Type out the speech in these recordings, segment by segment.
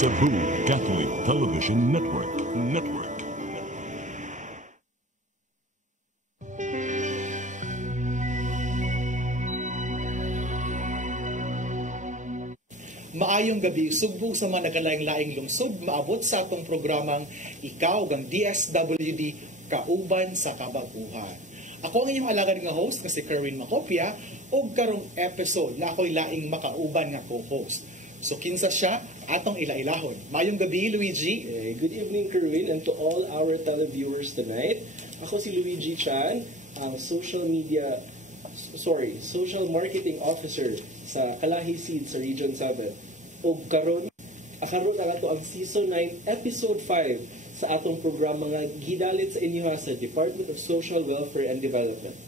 Cebu Catholic Television Network. Maayong gabi, sugbong sa mga nagalaing-laing lungsod, maabot sa atong programang Ikaw ang DSWD Kauban sa Kabaguhan. Ako ang inyong alagad nga host na si Kerwin Macopia o karong episode na ako'y laing makauban nga co-host. So kinsa siya, atong ilailahon. Maayong gabi, Luigi. Good evening, Kerwin, and to all our televiewers tonight. Ako si Luigi Chan, ang social marketing officer sa Kalahi Seeds sa Region 7. O karon na ato ang Season 9, Episode 5 sa atong programa nga gidalit sa inyo sa Department of Social Welfare and Development.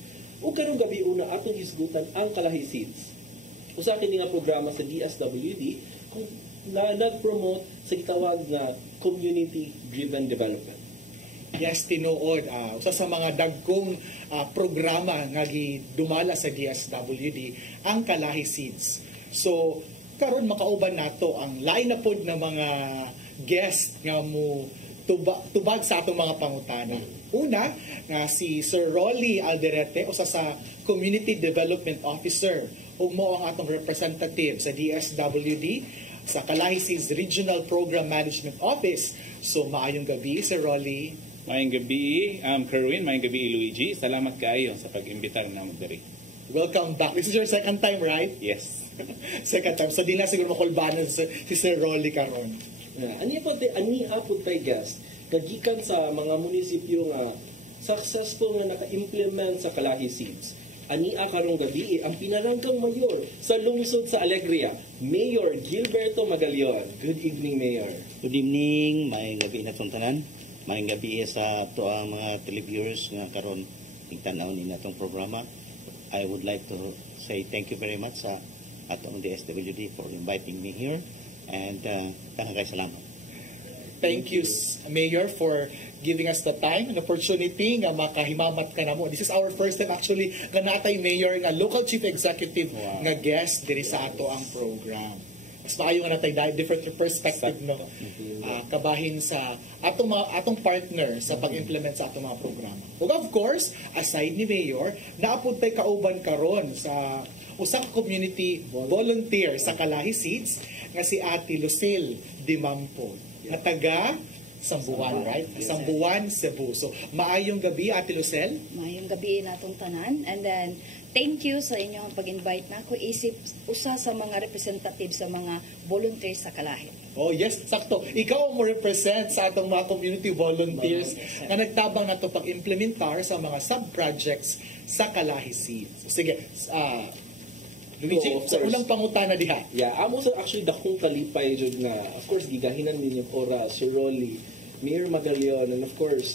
O karong gabi una atong hisgutan ang Kalahi Seeds. Usa kini nga programa sa DSWD kung nag-promote sa gitawag na community-driven development. Yes, tinuod. Usa sa mga dagkong programa nga gidumala sa DSWD ang Kalahi Seeds. So, karon makauban nato ang lain na pod na mga guest nga mo tubag sa atong mga pangutana. Una, nga si Sir Rolly Alderete, usa sa Community Development Officer, ug mo ang atong representative sa DSWD sa Kalahi Seeds Regional Program Management Office. So, maayong gabi, Sir Rolly. Maayong gabi, Kerwin. Maayong gabi, Luigi. Salamat kaayo sa pag-imbitar na mo diri. Welcome back. This is your second time, right? Yes. Second time. So, di na siguro makulbanan si Sir Rolly karon. Ani hapon tay guest kagikan sa mga munisipyo nga successful nga naka-implement sa Kalahi Seeds. Ani karong gabi ang pinaranggang mayor sa lungsod sa Alegria, Mayor Gilberto Magalion. Good evening, Mayor. Good evening, may gabi na tanan. May gabi sa to ang mga televiewers nga karon tigtanaw ni natong programa. I would like to say thank you very much sa atong DSWD for inviting me here, and tanang kay salamat. Thank you, Mayor, for giving us the time and opportunity nga makahimamat ka na mo. This is our first time actually nga natay Mayor nga local chief executive nga guest diri sa ato ang program. Mas maayo nga natay different perspective no. Kabahin sa atong partner sa pag-implement sa atong mga programa. Ug of course, aside ni Mayor, naapod tay kauban karon sa usa ka community volunteer sa Kalahi Seeds nga si Ate Lucille Dimampo. Na taga Sambuan, right? Yes, Sambuan, Cebu. So, maayong gabi, Ate Lucelle. Maayong gabi natong tanan. And then, thank you sa inyong pag-invite na ako. Isip usa sa mga representative sa mga volunteers sa Kalahi. Oh, yes, sakto. Ikaw mo represent sa atong mga community volunteers na nagtabang na ito pag-implementar sa mga sub-projects sa Kalahi Seeds. So, sige, Luigi, So, sa ulang pangutana diha. Yeah, amo sa actually dakong kalipay jud nga of course gigahinan ninyo ora si Rolly, Mayor Magalion, and of course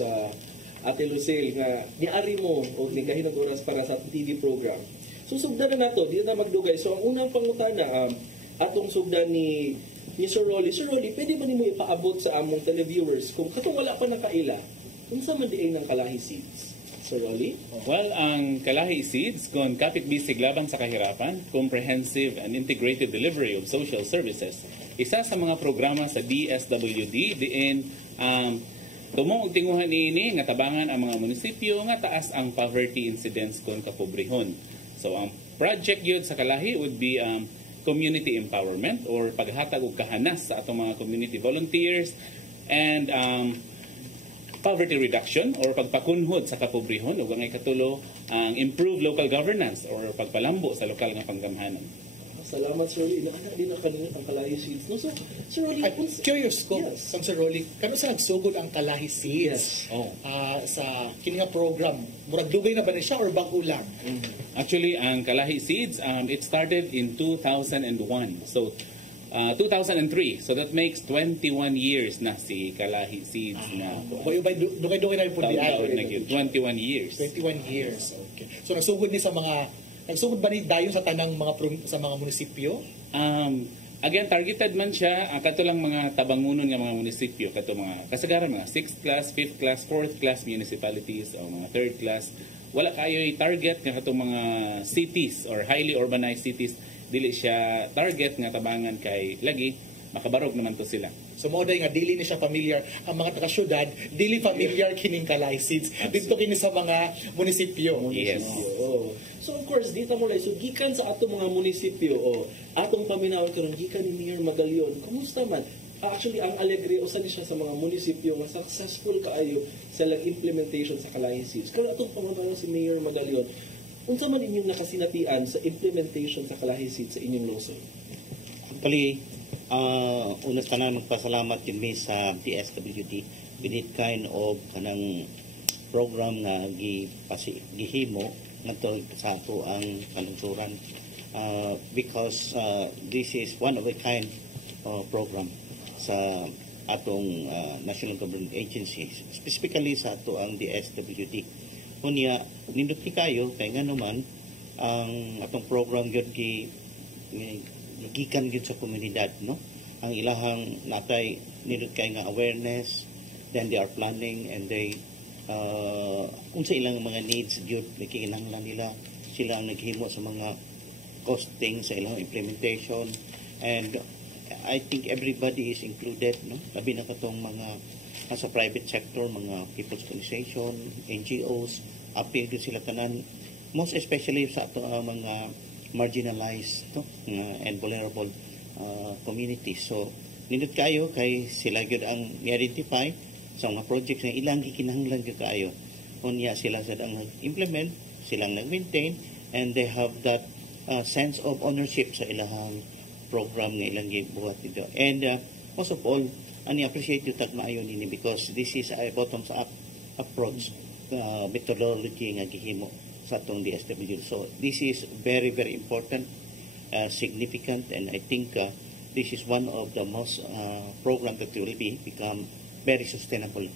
Ate Lucille nga niari mo o gigahinan oras para sa TV program. So sugdan na nato, di na magdugay. So ang unang pangutana atong sugdan ni Sir Rolly. Sir Rolly, pwede ba nimo ipaabot sa among televiewers kung katong wala pa nakaila unsa man diay ng Kalahi Seeds? Sir Rolly? Well, ang Kalahi Seeds, kung kapit-bisig laban sa kahirapan, comprehensive and integrated delivery of social services, isa sa mga programa sa DSWD, diin tumong tinguhan ini nga tabangan ang mga munisipyo nga taas ang poverty incidence kung kapobrehon. So, ang project yun sa Kalahi would be community empowerment or paghatag og kahanas sa atong mga community volunteers and poverty reduction or pagpakunhod sa kapobrehon ug ang ikatulo ang improve local governance or pagpalambo sa lokal nga panggamhanan. Salamat, Sir Rolly. Inaana din ang kanina ang Kalahi Seeds. No, so, Sir Rolly, Curious ko, yes. Sir Rolly, kano sa nagsugod ang Kalahi Seeds sa kini nga program? Murag dugay na ba na siya or bago lang? Actually, ang Kalahi Seeds, it started in 2001. So, 2003. So that makes 21 years na si Kalahi Seeds na. Dugay-dugay na yung pundi. 21 years. 21 years. Okay. So nagsugod ni sa mga nagsugod ba ni dayon sa tanang sa mga munisipyo? Again, targeted man siya kato lang mga tabangunon nga mga munisipyo, kato mga kasagaran mga 6th class, 5th class, 4th class municipalities o mga 3rd class. Wala kayo target nga kato mga cities or highly urbanized cities. Dili siya target nga tabangan kay lagi makabarog naman to sila. So mo nga dili ni siya familiar ang mga taga-syudad, dili familiar kining Kalay Seeds dito kini sa mga munisipyo. Yes. Oo. So of course, dito mo lang, so gikan sa atong mga munisipyo, atong paminawon karon gikan ni Mayor Magalion, kumusta man? Actually, ang Alegre, usa ni siya sa mga munisipyo nga successful kaayo sa implementation sa Kalay Seeds. Karon atong paminawon si Mayor Magalion, unsa man inyong nakasinatian sa implementation sa Kalay Seeds sa inyong lungsod? Actually, unas ka na magpasalamat yun mi sa DSWD with it kind of kanang program nga gihimo ngadto sa ato ang kalungsuran because this is one of a kind program sa atong national government agencies, specifically sa ato ang DSWD. Unya nindot kayo kay nganuman ang atong program gyud gikan gyud sa komunidad, no? Ang ilahang natay nindot kay nga awareness, then they are planning and they unsa ilang mga needs gyud nakikinahanglan nila, sila ang naghimo sa mga costing sa ilang implementation, and I think everybody is included, no? Labi na katong mga sa private sector, mga people's organization, NGOs, appeal gyud sila tanan, most especially sa ato mga marginalized, no? And vulnerable communities. So nindot kayo kay sila gyud ang i-identify sa mga projects na ilang gikinahanglan gyud kayo. Unya sila sad ang nag-implement, silang nag-maintain, and they have that sense of ownership sa ilahang program nga ilang gibuhat dito. And most of all, ani appreciate you tag maayo nini because this is a bottoms up approach methodology nga gihimo sa atong DSWD. So this is very very important, significant, and I think this is one of the most program that will become very sustainable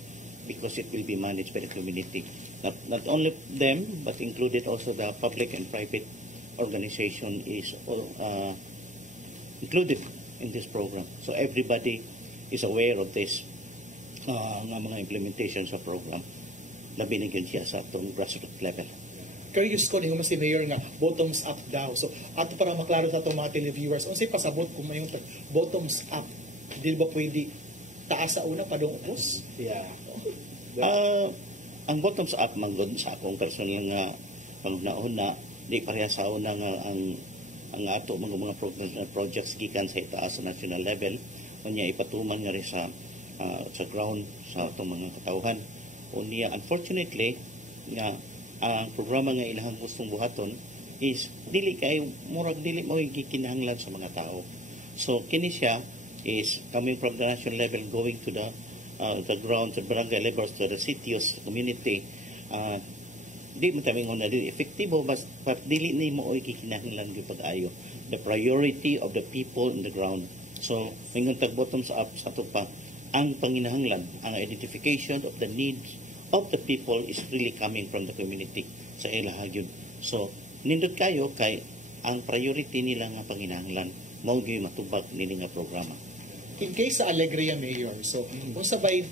because it will be managed by the community. Not only them, but included also the public and private organization is included in this program. So everybody is aware of this mga implementation sa program. Labi na gyud siya sa atong grassroots level. Curious ko ninyo si Mayor nga bottoms up daw. So ato para maklaro sa atong mga televiewers, unsay pasabot kung mayong bottoms up? Dili ba pwede taas sa una padung upos? Yeah. Ang bottoms up manggod sa akong personal nga pangunahon di pareha sa una nga ang ato mga projects gikan sa itaas sa national level unya ipatuman nga rin sa ground sa atong mga katawhan. Unya unfortunately nga ang programa nga ilahang gustong buhaton is dili kay murag dili mo gikinahanglan sa mga tao. So kini siya is coming from the national level going to the ground, the barangay levels, to the cities, community. Di mo taming na dili efektibo but dili ni mo gikinahanglan gyud pag-ayo. The priority of the people in the ground. So mingon tag bottoms up sa ato pa ang panginahanglan, ang identification of the needs of the people is really coming from the community sa ilaha gyud. So nindot kayo kay ang priority nila nga panginahanglan mao gyud matubag nini nga programa. In case sa Alegria Mayor, so kung sabay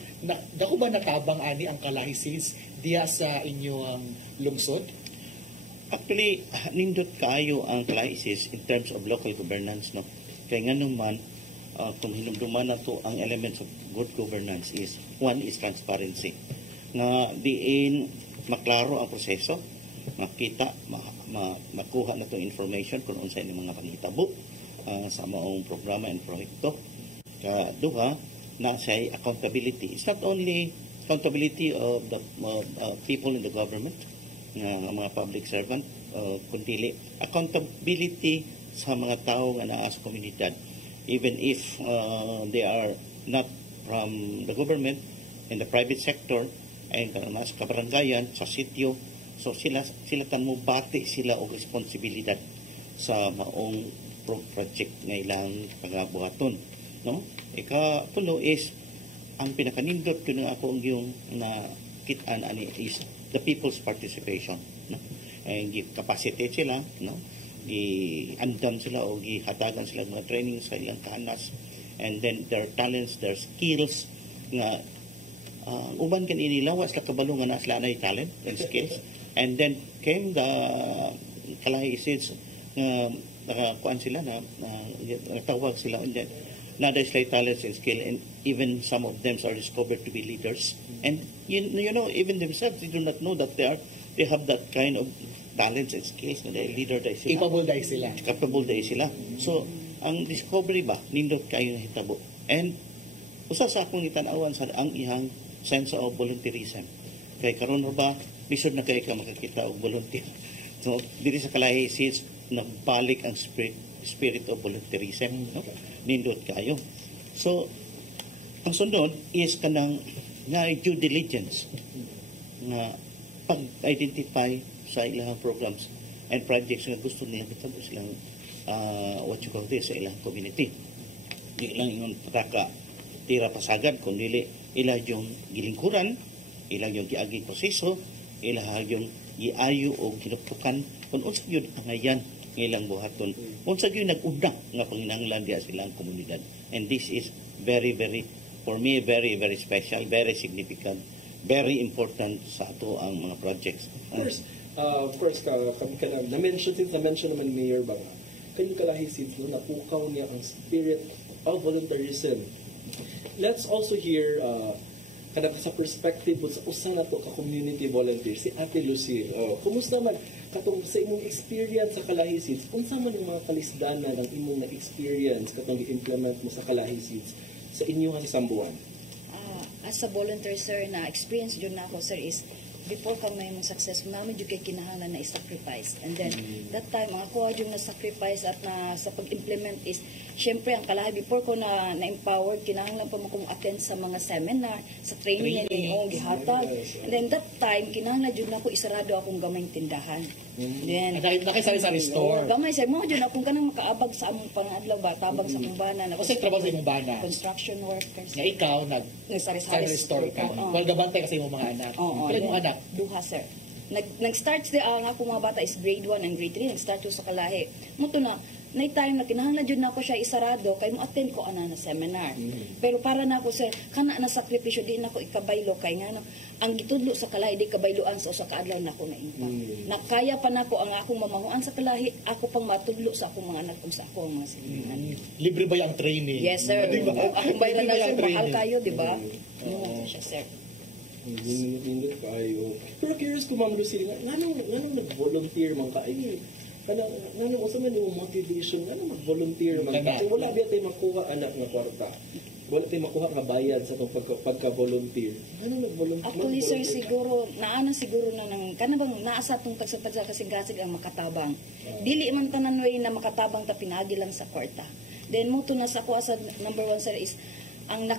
dako ba natabang ani ang Kalay Seeds diya sa inyong lungsod? Actually nindot kaayo ang Kalay Seeds in terms of local governance, no? Kay nganong man kung hinumduman na to ang elements of good governance is one is transparency. Na diin maklaro ang proseso, makita, makuha na itong information kung unsay ni mga panghitabo sa maong programa and proyekto. Kaduha, na say accountability. It's not only accountability of the people in the government, mga public servant, kundi accountability sa mga tao nga naa sa komunidad. Even if they are not from the government, in the private sector, ay nasa kabarangayan, sa sityo, so sila tamo bati sila og responsibilidad sa maong project nga ilang pagabuhaton, no? Ikatulo is ang pinakanindot ko ng ako yung nakitaan ani is the people's participation, no? And capacity sila, no? Gi-andam sila o gihatagan sila mga training sa ilang kahanas, and then their talents, their skills nga uban kan inilawas la kabalo nga nasla na talent and skills, and then came the Kalay Seeds nakakuan sila na tawag sila, and then na display talents and skill, and even some of them are discovered to be leaders. And you know, even themselves, they do not know that they have that kind of talents and skills na leader dahil sila. Capable dahil sila. Capable dahil sila. So, ang discovery ba, nindot kayo na hitabo. And, usa sa akong itanawan sa ang ihang sense of volunteerism. Kaya karon ba, lisod na kayo ka makakita og volunteer. So, diri sa Kalahi Seeds, nagbalik ang spirit of volunteerism. No? Nindot kayo. So, ang sunod is kanang nga due diligence na pag-identify sa ilang programs and projects nga gusto nila bitabo silang what you call this sa ilang community. Di lang yung pataka tira pasagan kung dili ila yung gilingkuran, ila yung giagi proseso, ila yung giayo o ginuptukan kung unsa gyud ang ayan ng ilang buhaton. Unsa gyud nag-unda nga panginahanglan diha silang komunidad. And this is very for me very special, very significant, very important sa ato ang mga projects. Of course, kami ka na mention naman ni Mayor Banga, kanyang Kalahi Seeds no, napukaw niya ang spirit of volunteerism. Let's also hear kada sa perspective sa usa na to ka community volunteer si Ate Lucille. Kumusta man katong sa imong experience sa Kalahi Seeds? Unsa man yung mga kalisdanan ng imong na experience katong gi-implement mo sa Kalahi Seeds sa inyong sambuan? As a volunteer, sir, na experience dyan na ako, sir, is before ka may mong successful namin yung kay kinahanglan na i-sacrifice. And then, that time, ang ako yung na-sacrifice at na sa pag-implement is, syempre, ang Kalahi, before ko na-empowered, kinahanglan pa mo kong attend sa mga seminar, sa training, yung gihatag. And then, that time, kinahanglan dyan ako, isarado akong gamayng tindahan. Then, Nakisari-sari store. Gamay, sir, mo dyan akong kanang makaabag sa among pangadlaw ba, tabag sa among bana. Kasi trabaho sa imong bana. Construction workers. Nga ikaw, Nagsari-sari store ka. Well, gabantay kasi imong mga anak. Kailan mong anak? Duha, sir. Nag-start ang ako mga bata is grade 1 and grade 3. Nag-start ko sa Kalahi. Muto na time na kinahanglan jud na ako siya isarado kay mo attend ko ana na seminar. Pero para na ako, sir, kana na sakripisyo di na ako ikabaylo kay nga ang gitudlo sa Kalahi di kabayloan sa usa ka adlaw na ako na impact. Nakaya pa nako ang akong mamahuan sa Kalahi, ako pang matudlo sa akong mga anak ug sa akong mga silingan. Libre ba yung training? Yes, sir. Diba? Akong bayaran na, sir, mahal Training. kayo, di ba? Ano siya, sir. Hindi kayo. Pero curious ko, Ma'am Lucille, nganong nag-volunteer man ka? Nganong usa man yung motivation, nganong mag-volunteer man ka? Kung wala biya tayo makuha anak nga kwarta. Wala tayo makuha nga bayad sa itong pagka-volunteer. Nganong nag-volunteer? Actually, sir, siguro, naana siguro na ng, kanabang naasa itong tagsapad sa kasing-kasig ang makatabang. Dili man tanan way na makatabang ta pinagi lang sa kwarta. Then, muto na sa kuha sa number 1, sir, is ang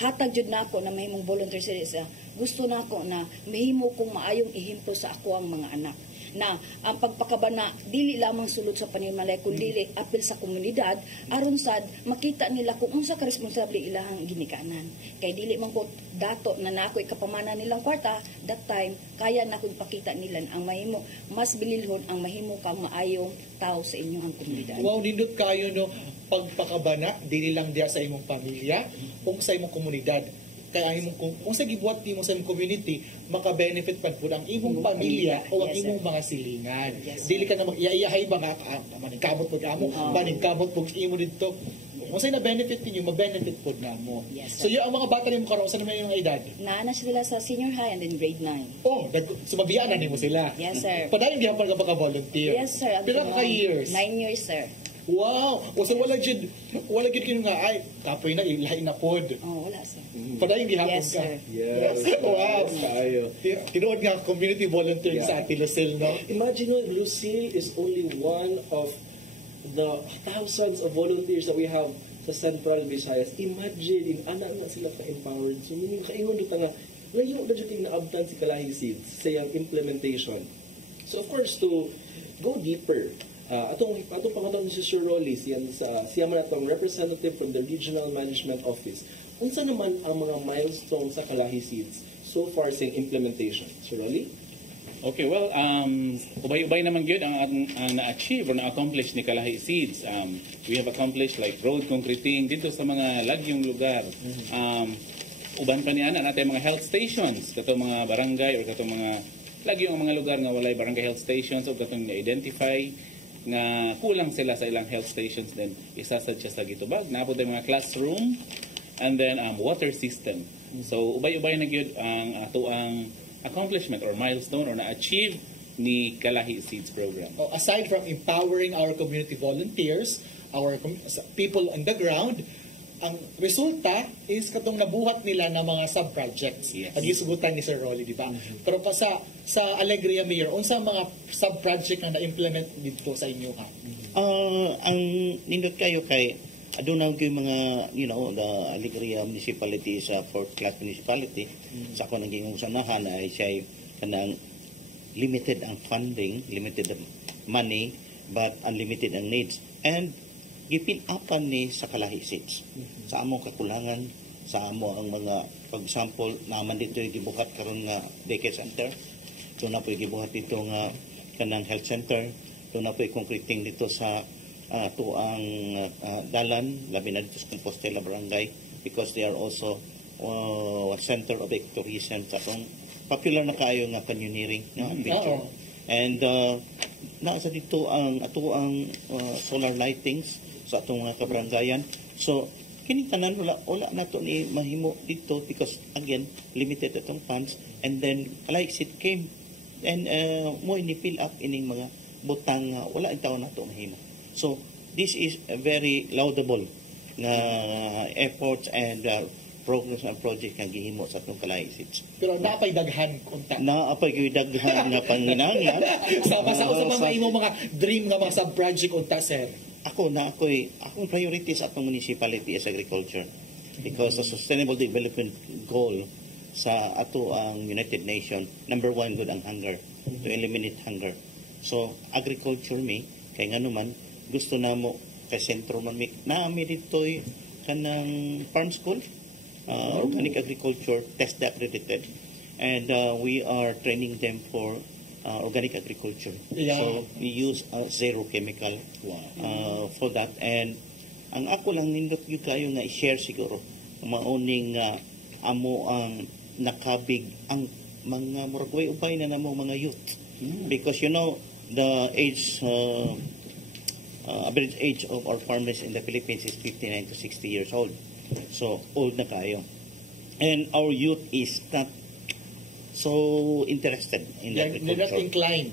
hatag jud nako na mahimong volunteer service, gusto nako na mahimo kong maayong ihimpo sa ako ang mga anak na ang pagpakabana dili lamang sulod sa panimalay kundi dili apil sa komunidad aron sad makita nila kung unsa ka responsable ilahang ginikanan kay dili man ko dato na nako ikapamana nilang kwarta that time kaya nako ipakita nila ang mahimo mas bililhon ang mahimo kang maayong tao sa inyong komunidad. Wow, nindot kayo no pagpakabana dili lang diya sa imong pamilya o sa imong komunidad. Kaya imong kung sa gibuhat nimo sa imong community maka-benefit pad pud ang imong pamilya o ang imong mga silingan. Dili ka na mag-iyahay ba nga maningkamot pud amo, maningkamot pud imo didto. Kung sa'yo na benefit ninyo, ma-benefit po na mo. Yes, so yung ang mga bata nimo karon sa naman yung edad? Naana sila sa senior high and then grade 9. Oh, sumabiyaan na nimo sila. Yes, sir. Padayon di pa volunteer. Yes, sir. Pila ka years? 9 years, sir. Wow! O so wala gid kino nga ay kapoy na ilahi na pod. Oh, wala, sir. Padayon gihapon Yes, ka. sir. Yes. Wow! Kayo. Tinuod nga community volunteering sa Ate Lucille, no? Imagine mo, Lucille is only one of the thousands of volunteers that we have sa Central Visayas. Imagine, anak na sila ka-empowered. So, meaning, kaingon dito nga, ngayon na dito naabdan si Kalahi Seeds sa iyang implementation. So, of course, to go deeper, atong pangatong ni Sir Rolly, siya man atong representative from the Regional Management Office. Unsa naman ang mga milestones sa Kalahi Seeds so far sa implementation? Sir Rolly? Okay, well, ubay-ubay naman yun ang na-achieve or na-accomplish ni Kalahi Seeds. We have accomplished like road concreting dito sa mga lagyong lugar. Uban pa niya natin mga health stations, katong mga barangay or katong mga lagyong mga lugar nga walay barangay health stations o katong na-identify. nga kulang sila sa ilang health stations, then isasad siya sa gitubag. Naapod ang mga classroom and then water system. So ubay-ubay na gyud ang ato ang accomplishment or milestone or na-achieve ni Kalahi Seeds program. Aside from empowering our community volunteers, our people on the ground, ang resulta is katong nabuhat nila ng mga sub-projects. Yes. Ang isugutan ni Sir Rolly, di ba? Pero pa sa Alegria Mayor, unsa mga sub-project na na-implement dito sa inyo ha? Ang nindot kayo kay aduna gyud mga the Alegria municipality sa fourth class municipality. Sa ako naging usanahan ay siya kanang limited ang funding, limited ang money, but unlimited ang needs. And gipin-upan ni sa Kalahi Seeds. Sa among kakulangan, sa amo ang mga, for example, naman dito yung gibuhat karon nga daycare center. Doon na po yung gibuhat dito nga kanang health center. Doon na po yung concreting dito sa tuang dalan, labi na dito sa Compostela Barangay, because they are also a center of ecotourism sa atong popular na kayo nga canyoneering nga adventure. And nasa dito ang ato ang solar lightings sa atong mga kabrangayan. So kini tanan wala nato ni mahimo dito because again limited atong funds, and then like it came and mo ini fill up ining mga butang nga wala ang taon nato mahimo. So this is a very laudable nga efforts and progress and project nga gihimo sa atong Kalahi Seeds. Pero napay daghan unta. Naapay gyud daghan nga panginahanglan. Sa mga imo mga dream nga mga sub-project unta, sir. Akong priorities atong municipality is agriculture, because the sustainable development goal sa ato ang United Nations, number 1 good ang hunger, to eliminate hunger. So agriculture kay ngano man gusto namo kay sentro man naami ditoy kanang farm school, organic agriculture, test accredited, and we are training them for organic agriculture. Yeah. So we use zero chemical for that. And ang ako lang nindot yung kayo nga i-share siguro mauning amo ang nakabig ang mga muragway ubay na namo mga youth. Because the age average age of our farmers in the Philippines is 59 to 60 years old. So old na kayo. And our youth is not so interested in agriculture.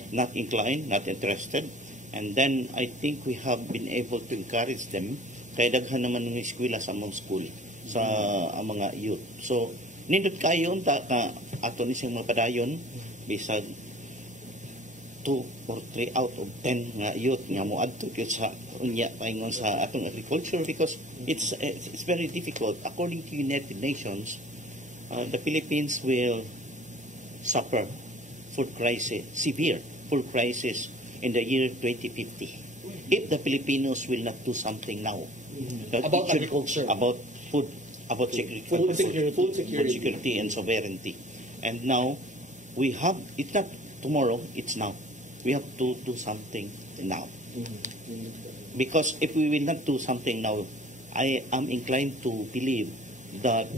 Not inclined. Not interested. And then I think we have been able to encourage them. Kaya daghan naman ng eskwela sa among school sa mga youth. So nindot kayo ka ato ni siyang mga padayon bisag 2 or 3 out of 10 nga youth nga moadto gyud sa unya paingon sa atong agriculture, because it's very difficult. According to United Nations, the Philippines will suffer food crisis, severe food crisis in the year 2050 if the Filipinos will not do something now about agriculture, about food, about food security and sovereignty. And now we have, it's not tomorrow, it's now. We have to do something now, because if we will not do something now, I am inclined to believe that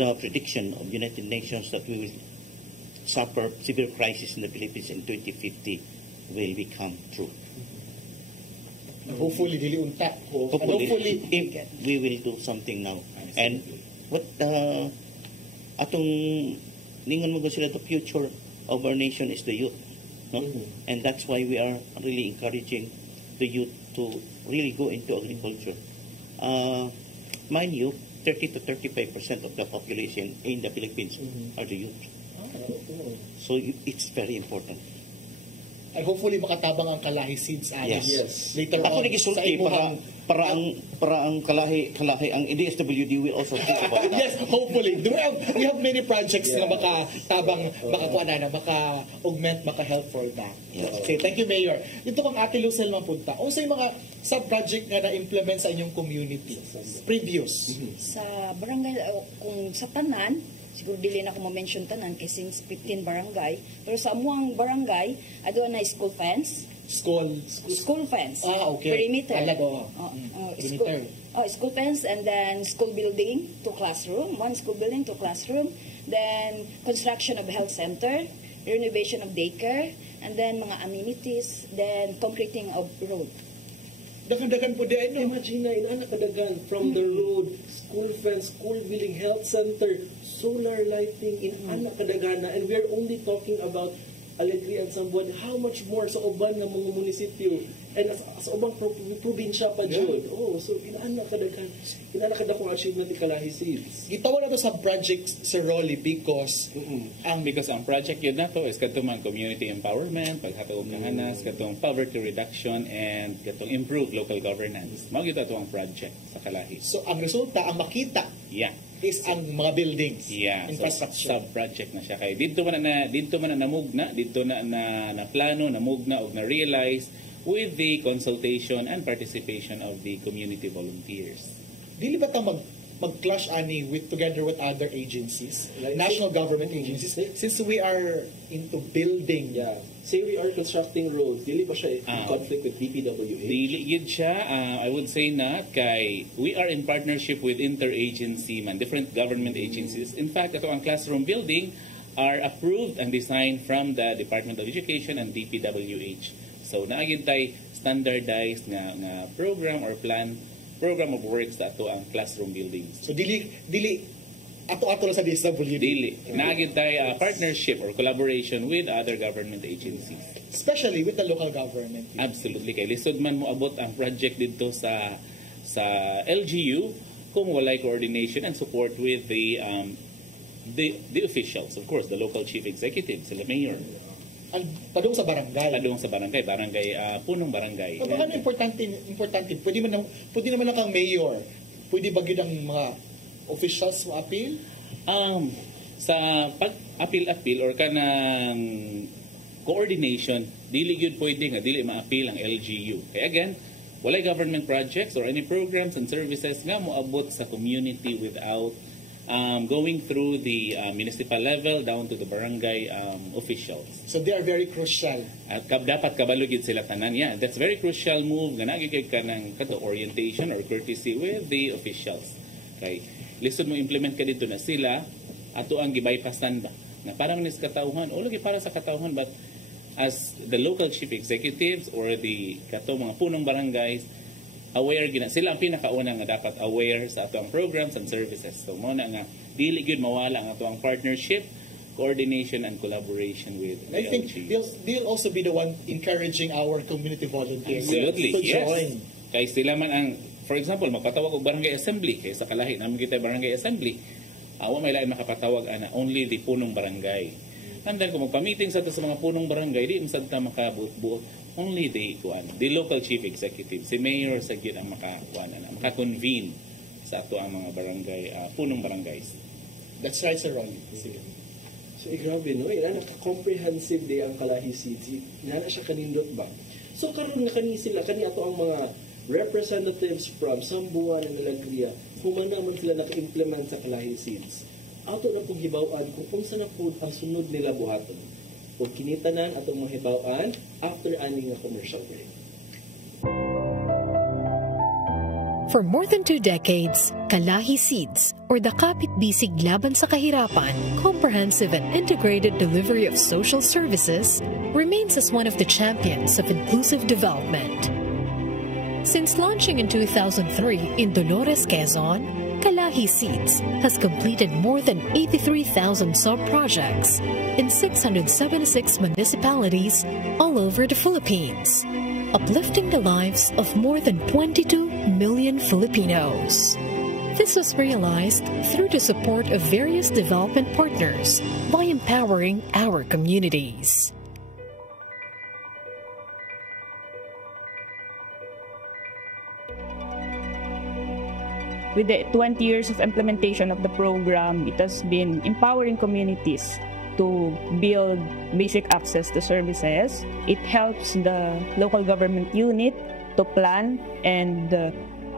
the prediction of United Nations that we will suffer severe crisis in the Philippines in 2050 will become true. Hopefully, dili unta. Hopefully, if we will do something now. And what atong ningon mo sila, the future of our nation is the youth. No? And that's why we are really encouraging the youth to really go into agriculture. Mind you, 30 to 35% of the population in the Philippines are the youth. So it's very important. And hopefully makatabang ang Kalahi Seeds Yes. later Ako on nagisulti para ang kalahi ang DSWD will also think about that. Yes, hopefully. We have many projects na makatabang, maka-augment, maka-help for that. Yeah. Okay, thank you, Mayor. Dito pang Ate Lucel ng punta. O sa mga sub-project na na-implement sa inyong community? Previous. Sa barangay, kung sa tanan, siguro dili na ako ma-mention tanan kay since 15 barangay, pero sa amuang barangay ado na school fence, school fence, okay, perimeter, perimeter, school fence, and then school building to classroom, one school building to classroom, then construction of health center, renovation of daycare, and then mga amenities, then concreting of road. Dakan-dakan po di no. Imagine na, inaanak kadagan from the road, school fence, school building, health center, solar lighting, inaanak kadagan na, and we're only talking about Alegria and Sambuan. How much more sa uban ng mga munisipyo and sa ubang probinsya pa dyan. Oh, so inaanak kadagan kong achievement ni Kalahi Seeds. Gitawa na to sa project Sir Rolly because Because ang project yun na to is katong community empowerment, paghatag ng hanas, katong poverty reduction, and katong improve local governance. Mao gyud ato ang project sa Kalahi. so ang resulta, ang makita Yeah. is ang mga buildings, Yeah, so infrastructure. sub-project na siya kay dito man na namugna, dito na plano, namugna og na realize with the consultation and participation of the community volunteers. Dili ba ta mag-clash ani together with other agencies, Like, national government agencies, since we are into building. Yeah. Say we are constructing roads, dili ba siya in conflict with DPWH? Dili gid siya, I would say not kay we are in partnership with interagency man, different government agencies. In fact, ito ang classroom building are approved and designed from the Department of Education and DPWH. So naagid tay standardized nga program or program of works sa ato ang classroom buildings. So dili ato-ato lang sa DSWD. Dili. Naagid tay partnership or collaboration with other government agencies. Especially with the local government. Absolutely. Kay lisod man mo abot ang project dito sa LGU kung walay coordination and support with the officials, of course, the local chief executive, sila mayor. Ang padung sa barangay. Padung sa barangay, punong barangay. So, baka importante, pwede naman lang kang mayor. Pwede ba gyud ang mga officials mo appeal? Sa pag-appeal or kanang coordination, dili gyud pwede nga dili ma-appeal ang LGU. Kaya again, walay government projects or any programs and services nga moabot sa community without going through the municipal level down to the barangay officials. So they are very crucial. At dapat kabalo gid sila tanan. Yeah, that's very crucial move nga nagigig ka ng orientation or courtesy with the officials. Kay lisod mo implement ka dito na sila ato ang gibypassan ba na parang nis katauhan o lagi para sa katauhan, but as the local chief executives or the mga punong barangays, aware gina sila ang pinakauna nga dapat aware sa ato ang programs and services. So mo na nga dili gyud mawala ang ato ang partnership, coordination and collaboration with the I think LGU. they'll also be the one encouraging our community volunteers Absolutely, to yes. join. Kay sila man ang, for example, magpatawag og barangay assembly, kay sa Kalahi naman kita barangay assembly, awa may lain makapatawag ana only the punong barangay. And then kung magpa-meeting sa mga punong barangay, di insad ta makabuot only the local chief executive, si mayor sa gyud ang maka-convene sa ato ang mga barangay, punong barangays. That's right, Sir Ronnie. So, grabe, no? Comprehensive day ang Kalahi Seeds. Inana siya kanindot ba? So, karon nga kani ato ang mga representatives from Sambuan and Alegria, humana man sila naka-implement sa Kalahi Seeds. Ato na pong hibawaan kung unsa na po ang sunod nila buhaton. Kung kinitanan atong mga hibawaan after ani nga commercial break. For more than 2 decades, Kalahi Seeds, or the Kapit Bisig Laban sa Kahirapan, comprehensive and integrated delivery of social services, remains as one of the champions of inclusive development. Since launching in 2003 in Dolores, Quezon, Kalahi Seeds has completed more than 83,000 sub-projects in 676 municipalities all over the Philippines, uplifting the lives of more than 22 million Filipinos. This was realized through the support of various development partners by empowering our communities. With the 20 years of implementation of the program, it has been empowering communities to build basic access to services. It helps the local government unit to plan and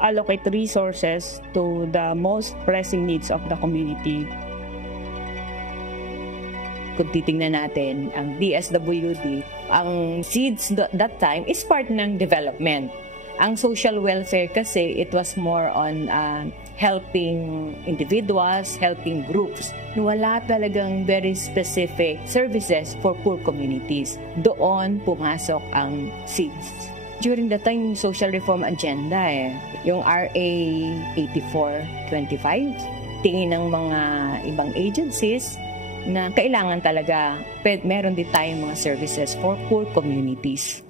allocate resources to the most pressing needs of the community. Kung titingnan natin ang DSWD, ang SEEDS that time is part ng development. Ang social welfare kasi, it was more on helping individuals, helping groups. Wala talagang very specific services for poor communities. Doon pumasok ang SEEDS. During the time, social reform agenda yung RA 8425, tingin ng mga ibang agencies na kailangan talaga meron din tayong mga services for poor communities.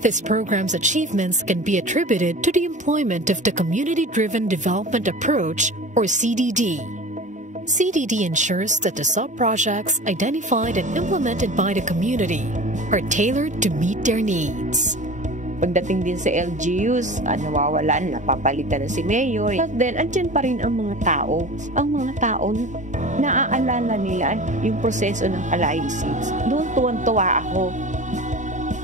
This program's achievements can be attributed to the employment of the Community-Driven Development Approach, or CDD. CDD ensures that the sub-projects identified and implemented by the community are tailored to meet their needs. Pagdating din sa LGUs, nawawalan, napapalitan na si Mayor. But then, andyan pa rin ang mga tao. Ang mga tao, naaalala nila yung proseso ng Kalahi Seeds. Doon tuwan-tuwa ako.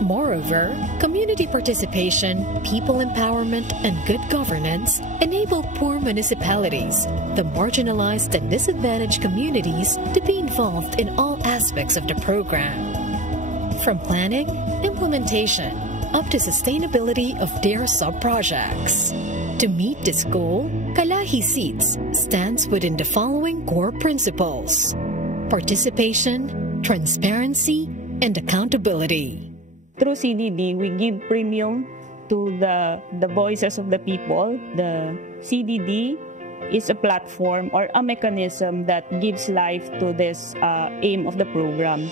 Moreover, community participation, people empowerment, and good governance enable poor municipalities, the marginalized and disadvantaged communities, to be involved in all aspects of the program. From planning, implementation, up to sustainability of their sub-projects. To meet this goal, Kalahi Seeds stands within the following core principles: participation, transparency, and accountability. Through CDD, we give premium to the voices of the people. The CDD is a platform or a mechanism that gives life to this aim of the program.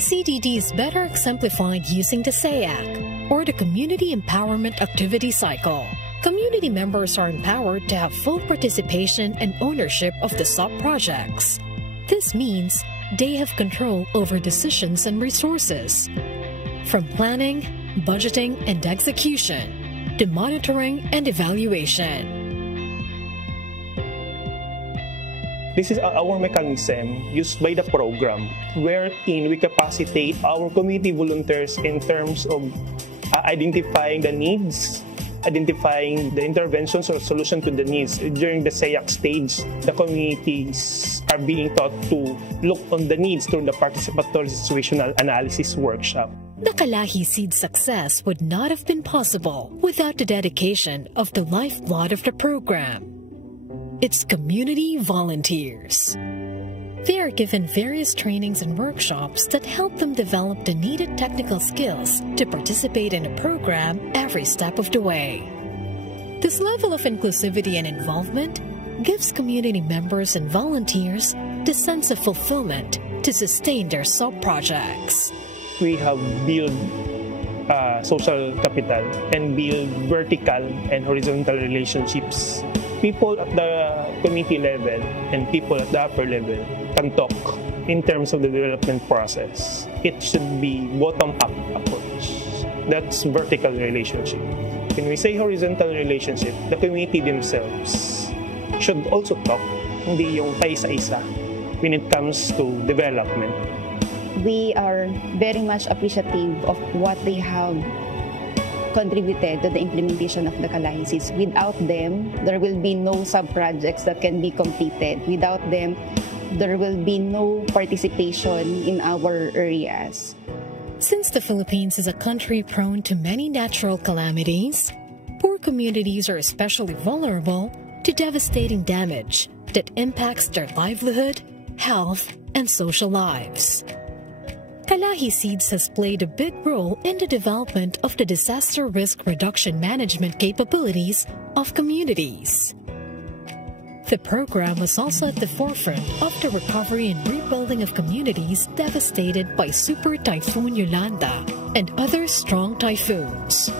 CDD is better exemplified using the SAYAC, or the Community Empowerment Activity Cycle. Community members are empowered to have full participation and ownership of the sub-projects. This means they have control over decisions and resources, from planning, budgeting, and execution, to monitoring and evaluation. This is our mechanism used by the program, wherein we capacitate our community volunteers in terms of identifying the needs, identifying the interventions or solution to the needs. During the SAYAC stage, the communities are being taught to look on the needs through the participatory situational analysis workshop. The Kalahi Seeds success would not have been possible without the dedication of the lifeblood of the program. It's community volunteers. They are given various trainings and workshops that help them develop the needed technical skills to participate in the program every step of the way. This level of inclusivity and involvement gives community members and volunteers the sense of fulfillment to sustain their sub-projects. We have built social capital and build vertical and horizontal relationships. People at the community level and people at the upper level can talk in terms of the development process. It should be bottom-up approach. That's vertical relationship. When we say horizontal relationship, the community themselves should also talk, hindi yung paisa-isa when it comes to development. We are very much appreciative of what they have contributed to the implementation of the Kalahi Seeds. Without them, there will be no sub-projects that can be completed. Without them, there will be no participation in our areas. Since the Philippines is a country prone to many natural calamities, poor communities are especially vulnerable to devastating damage that impacts their livelihood, health, and social lives. Kalahi Seeds has played a big role in the development of the disaster risk reduction management capabilities of communities. The program was also at the forefront of the recovery and rebuilding of communities devastated by Super Typhoon Yolanda and other strong typhoons.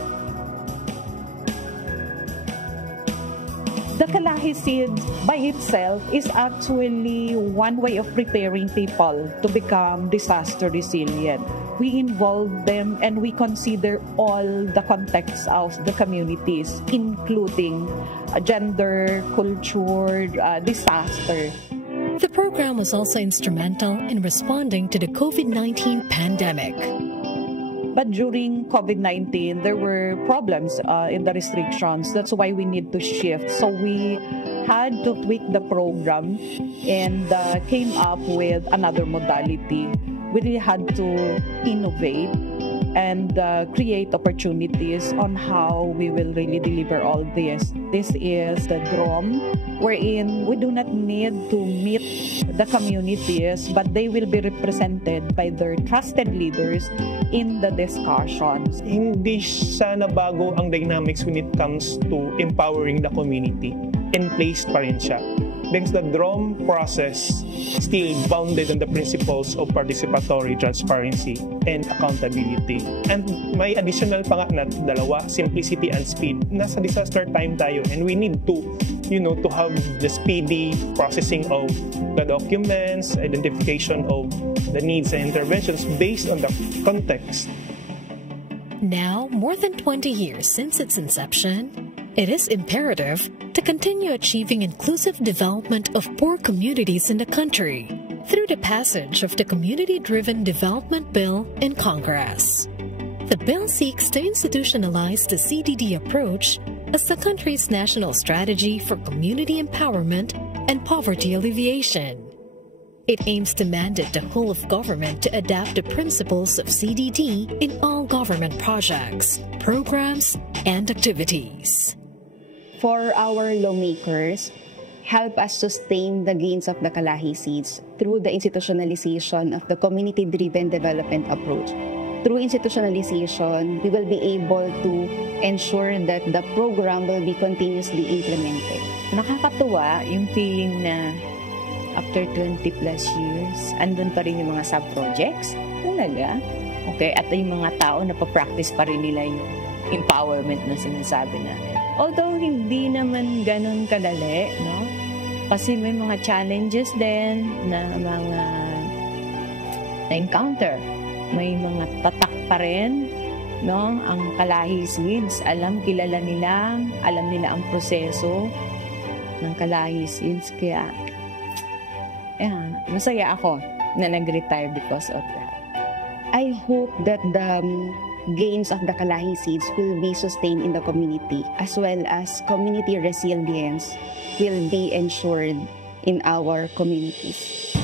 The Kalahi Seeds by itself is actually one way of preparing people to become disaster resilient. We involve them and we consider all the contexts of the communities, including gender, culture, disaster. The program was also instrumental in responding to the COVID-19 pandemic. But during COVID-19, there were problems in the restrictions. That's why we need to shift. So we had to tweak the program and came up with another modality. We really had to innovate and create opportunities on how we will really deliver all this. This is the DROM, wherein we do not need to meet the communities, but they will be represented by their trusted leaders in the discussions. Hindi sana bago ang dynamics when it comes to empowering the community. In place pa rin siya. Because the DROM process still bounded on the principles of participatory transparency and accountability. And may additional pa nga na dalawa, simplicity and speed. Nasa disaster time tayo and we need to, to have the speedy processing of the documents, identification of the needs and interventions based on the context. Now, more than 20 years since its inception, it is imperative to continue achieving inclusive development of poor communities in the country through the passage of the Community-Driven Development Bill in Congress. The bill seeks to institutionalize the CDD approach as the country's national strategy for community empowerment and poverty alleviation. It aims to mandate the whole of government to adapt the principles of CDD in all government projects, programs, and activities. For our lawmakers, help us sustain the gains of the Kalahi Seeds through the institutionalization of the community-driven development approach. Through institutionalization, we will be able to ensure that the program will be continuously implemented. Nakakatuwa yung feeling na after 20 plus years, andun pa rin yung mga sub-projects. Talaga. Okay, at yung mga tao na pa-practice pa rin nila yung empowerment na sinasabi natin. Although hindi naman ganun kadali, no? Kasi may mga challenges din na mga na-encounter. May mga tatak pa rin, no? Ang Kalahi Seeds, kilala nila ang proseso ng Kalahi Seeds. Kaya, masaya ako na nag-retire because of that. I hope that the gains of the Kalahi Seeds will be sustained in the community, as well as community resilience will be ensured in our communities.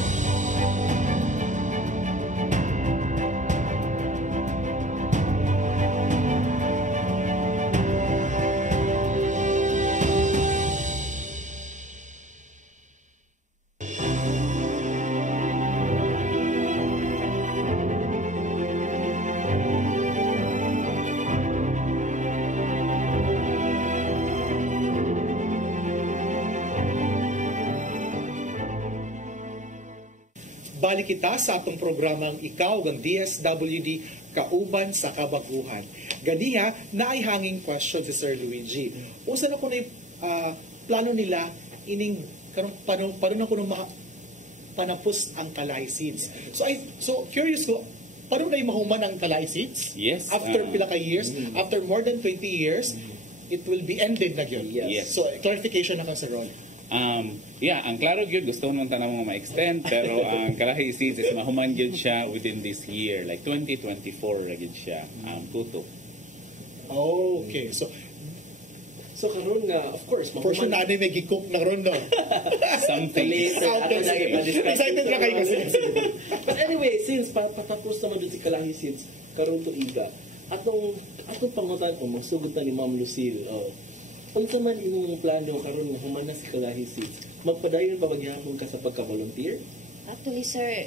Balik kita sa atong programang Ikaw ang DSWD Kauban sa Kabaguhan. Ganiha, naay hanging question si Sir Luigi. Usa na ko na plano nila ining paano na ko panapos ang Kalahi Seeds. So curious ko, paano na mahuman ang Kalahi Seeds? Yes. After pila ka years, after more than 20 years, it will be ended na yun. Yes. So clarification na ka sa Ron. Ang klaro gyud gusto naman tanang mo ma-extend pero ang Kalahi Seeds is mahuman gyud siya within this year, like 2024 ra gyud siya. Tuto. Okay. So karon nga, of course, for sure na may gikook na ron no. Something later. Excited na kayo kasi. But anyway, since patapos naman dun si Kalahi Seeds, karon to iga. Atong pangutan ko magsugod ta ni Ma'am Lucille. Unsa man imong plano karon nga human na si Kalahi Seeds? Magpadayon ba magyapon ka sa pagka-volunteer? Actually, sir,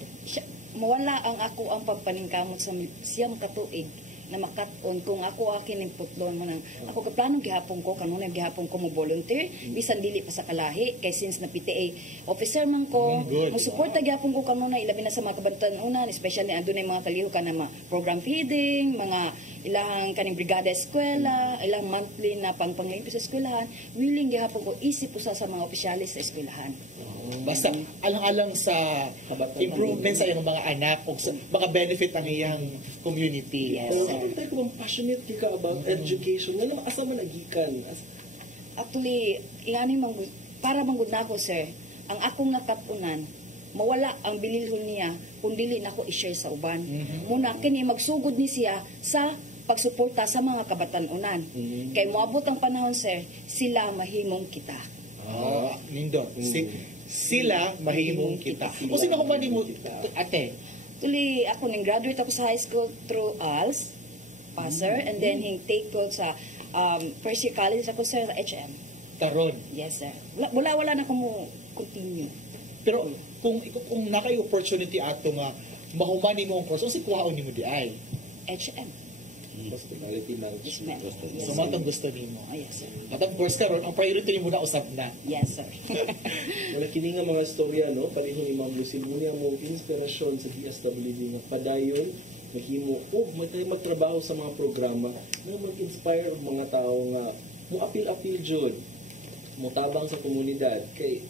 mawala ang ako ang pagpaningkamot sa siyam katuig na makat-on kung ako akin yung putlon mo nang ako kaplanong gihapon ko kanunay gihapon ko mo volunteer bisan dili pa sa Kalahi kay since na PTA officer man ko mo suporta gihapon ko kanunay ilabi na sa mga kabantanunan especially andun ay mga kaliho ka na program feeding mga ilahang kaning brigada eskwela ilang monthly na panglimpis sa eskwelahan willing gihapon ko isip usa sa mga opisyalis sa eskwelahan. Basta alang-alang sa improvement sa iyong mga anak o sa mga benefit ang iyang community. Yes. Pero tayo kung passionate ka about education, ano asa man nagikan? Actually, para manggod na ako, sir, ang akong nakatunan, mawala ang bililhon niya kung dili na ako i-share sa uban. Muna, kini magsugod ni siya sa pagsuporta sa mga kabatanunan. Kay moabot ang panahon, sir, sila mahimong kita. Nindo. Sila mahimong kita. O sino ko man mo ate? Tuli, ako ning graduate ako sa high school through ALS. pa, sir. And then hing take 12 sa first year college ako, sir, sa HM. Karon. Yes, sir. Wala na ko mo continue. Pero kung nakay opportunity ato nga mahumani mo ang course, si kuhaon nimo di ay HM. Hospitality management. So matong gusto nimo. Yes, sir. At of course karon ang priority nimo na usab na. Yes, sir. Wala kini nga mga storya, no? Pareho ni Ma'am Lucille mo niya mo inspirasyon sa DSWD nga padayon naghimo magtrabaho sa mga programa na mag-inspire og mga tao nga mo apil jud mo tabang sa komunidad kay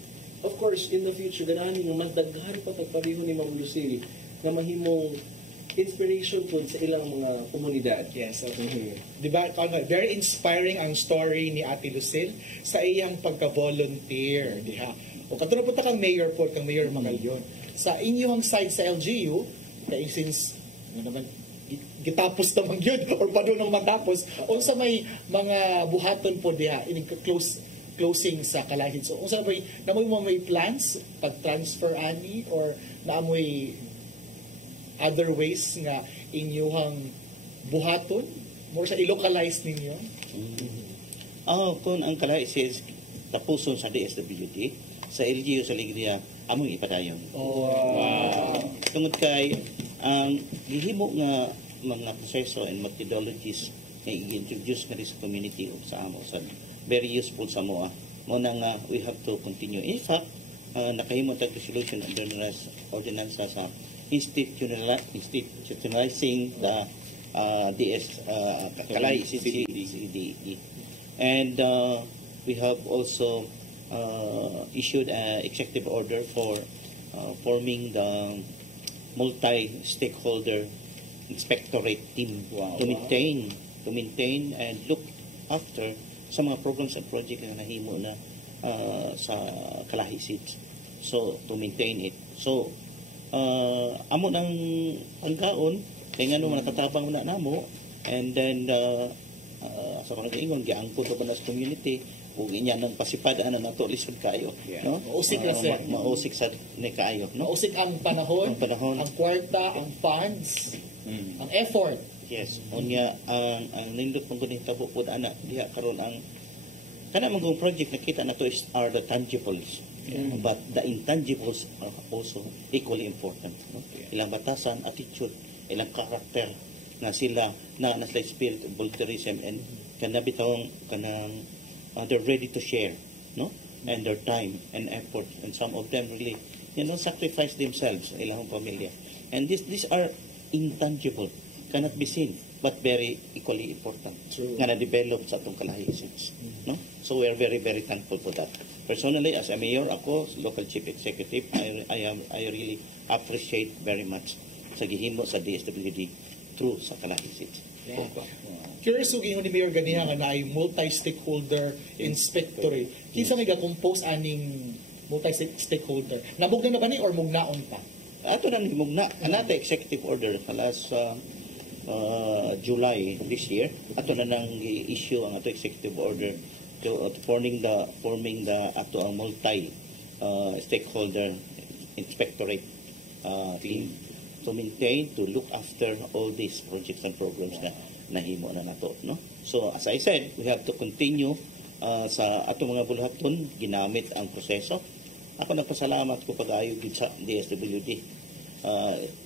of course in the future ganahan nga mas daghan pa tag pareho ni Ma'am Lucille nga mahimong inspiration po sa ilang mga komunidad. Yes, okay. Diba, very inspiring ang story ni Ate Lucille sa iyang pagka-volunteer. Diha. O katulad po kang mayor po, kang Mayor Magalyon. Sa inyong side sa LGU, kaya since naman, gitapos naman yun, or pa doon nang matapos, o sa may mga buhaton po diha, closing sa Kalahid. So, kung sa may plans, pag-transfer ani, or naamoy other ways nga inyong buhaton more sa i-localize ninyo? Kung ang Kalahid is tapuson sa DSWD sa LGU sa Ligria among ipadayon. Tungod kay ang gihimo nga mga proseso and methodologies nga i-introduce nga sa community o sa amo sa very useful sa moa mo na nga we have to continue. In fact, nakahimo tag resolution ordinance sa institutionalizing the Kalahid CDE. And we have also issued an executive order for forming the multi-stakeholder inspectorate team to maintain and look after sa mga programs and projects na nahimo na sa Kalahid Seeds. So, to maintain it. So, amo ng panggaon kay ngano nakatabang na namo and then sa mga ingon giangkod pa na sa community ug inya nang pasipadaan na nato lisod kayo no mausik na sir mausik sa ni kayo no mausik ang panahon ang kwarta ang funds ang effort yes unya ang nindot pang kuning tabo pud ana diha karon ang kana mga project nakita nato are the tangibles. But the intangibles are also equally important. No? Ilang batasan, attitude, ilang karakter na sila na spirit of volunteerism and kanabitawang kanang they're ready to share, no? And their time and effort, and some of them really, sacrifice themselves ilang pamilya. And these are intangible, cannot be seen, but very equally important. True. Nga na-develop sa atong Kalahid Seeds, no? So we are very, very thankful for that. Personally, as a mayor, ako, local chief executive, I really appreciate very much sa gihimo sa DSWD through sa Kalahid Seeds. Yeah. Curious ug ingon ni Mayor ganiha nga naay multi-stakeholder inspectorate. Kinsa may ga-compose aning multi-stakeholder? Namugna na ba ni or mugnaon pa? Ato nang mugna. Anata executive order last July this year. Ato na nang issue ang ato executive order to forming the ato ang multi stakeholder inspectorate team to maintain, to look after all these projects and programs na nahimo na nato, no? So as I said, we have to continue sa ato mga buluhaton ginamit ang proseso. Ako nagpasalamat ko pag-ayo gid sa DSWD,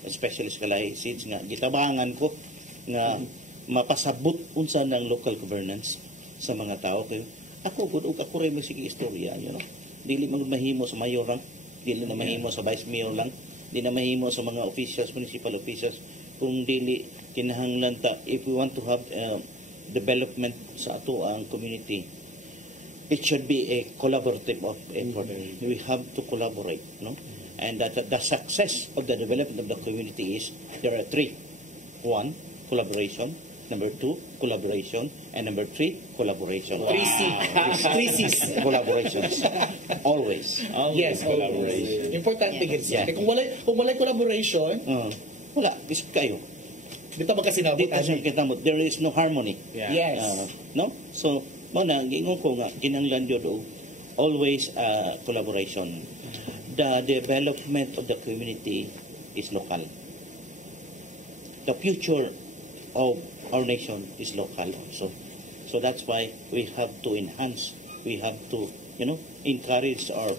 especially sa Kalahid Seeds nga gitabangan ko nga mapasabot unsa ng local governance sa mga tao kay ako gud og ako rin sige istorya no. Dili man mahimo sa mayor lang, dili na mahimo sa vice mayor lang, di na mahimo sa mga officials, municipal officials, kung dili kinahanglan ta if we want to have development sa ato ang community. It should be a collaborative effort. We have to collaborate, no? And that the success of the development of the community is there are three. One, collaboration. Number two, collaboration. And number three, collaboration. Wow. Three C's. Collaborations. Always. Yes, collaboration. Importante gid siya. Kung walay collaboration, wala, bisip kayo. Dito magkasinabot. There is no harmony. Yeah. Yes. No? So, mana gingon ko nga kinahanglan jud always collaboration. The development of the community is local. The future of our nation is local also. So that's why we have to enhance, we have to, encourage our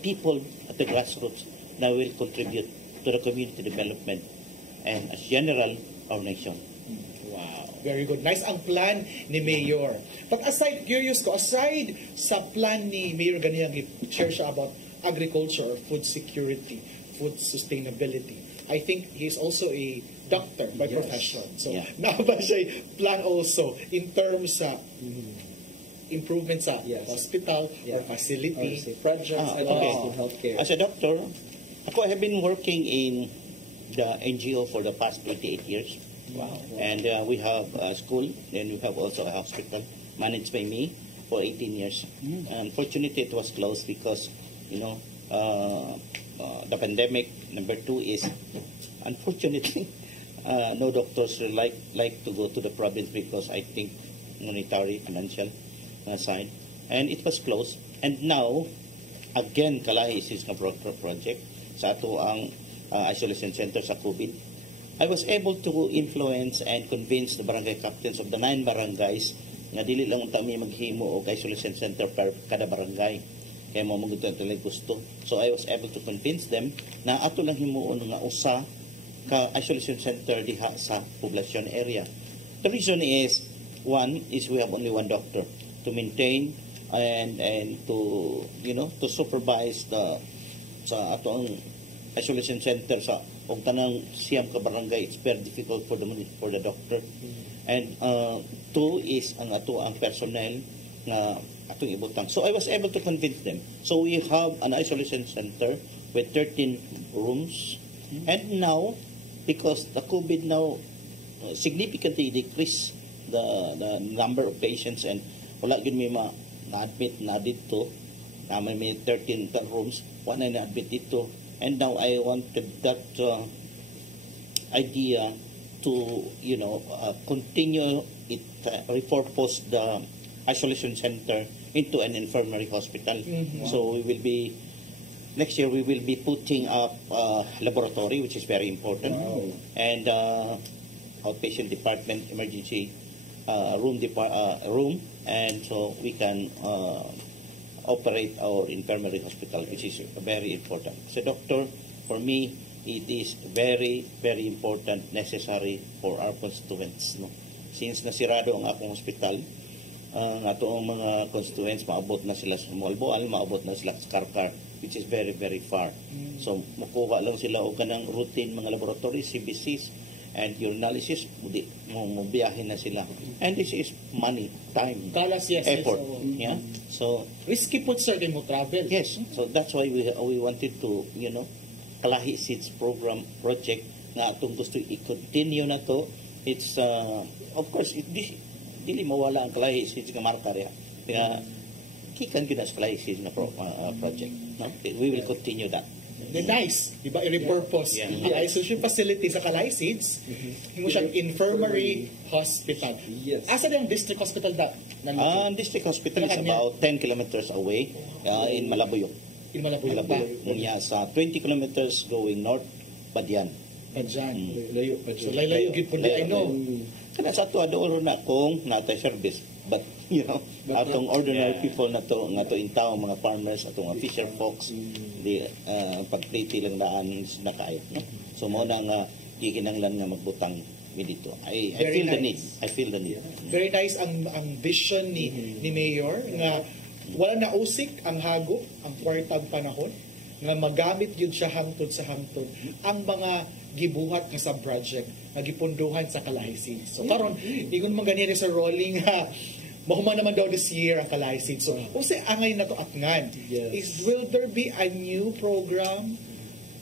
people at the grassroots that will contribute to the community development and as general, our nation. Wow. Very good. Nice ang plan ni Mayor. But curious ko, aside sa plan ni Mayor ganyan, share siya about agriculture or food security, food sustainability. I think he's also a doctor by profession. So, naaba siya plan also in terms sa improvement sa hospital or facility. Projects and also healthcare. As a doctor, I have been working in the NGO for the past 28 years. Wow. And we have a school, and we have also a hospital managed by me for 18 years. Unfortunately, it was closed because, the pandemic. Number 2 is, unfortunately, no doctors like to go to the province because I think monetary, financial side. And it was closed. And now, again, Kalahi is a project sa ato ang isolation center sa COVID. I was able to influence and convince the barangay captains of the 9 barangays nga dili lang kami maghimo og isolation center per kada barangay. Kaya mo magutan talaga gusto. So I was able to convince them na ato lang himuon nga usa ka isolation center diha sa population area. The reason is, one is we have only one doctor to maintain and to to supervise the sa ato ang isolation center sa og tanang siyam ka barangay. It's very difficult for the doctor. And 2 is ang ato ang personnel na atong ibutang. So I was able to convince them. So we have an isolation center with 13 rooms. And now, because the COVID now significantly decreased the number of patients and wala gyud may na-admit na dito, naman may 13 rooms, wala na na-admit dito. And now I wanted that idea to, continue it, repurpose the isolation center into an infirmary hospital. So we will be, next year we will be putting up a laboratory, which is very important, and outpatient department, emergency room, and so we can operate our infirmary hospital, which is very important. So doctor, for me, it is very, very important, necessary for our constituents. No? Since nasirado ang akong hospital, ato ang mga constituents, maabot na sila sa Mualboal, maabot na sila sa Karkar, which is very, very far. So, makuha lang sila o kanang routine mga laboratories, CBCs, and urinalysis, biyahe na sila. And this is money, time, effort. Yeah? So, risky po sir din mo travel. Yes. So, that's why we wanted to, Kalahi Seeds program project na atong gusto i-continue na to. It's, of course, dili mawala ang Kalahi Seeds nga marka rin. Kaya, kikan kita sa Kalahi Seeds na project. No? We will continue that. Nice. Diba? I-repurpose. The isolation facility sa Kalahi Seeds, hingo siyang infirmary hospital. Yes. Asa yung district hospital da? District hospital is about 10 kilometers away in Malabuyok. In Malabuyok ba? Sa 20 kilometers going north, Badyan. Badyan. Layo. So, layo gid po di I know. Kana sa ato adoro na kung natay service, but atong ordinary people na to in town, mga farmers, atong fisher folks, di pagpliti lang daan na kaayo. So mo na nga gikinanglan nga magbutang mi dito. I feel the need. I feel the need. Very nice ang vision ni Mayor nga wala na usik ang hagop ang kwartang panahon nga magamit yun siya hangtod sa hangtod ang mga gibuhat nga sa project nga gipunduhan sa Kalahi Seeds. So karon igon man ganiri sa rolling ha mahuman naman daw this year ang Kalahi Seeds. So usa angay na to atngan. Will there be a new program?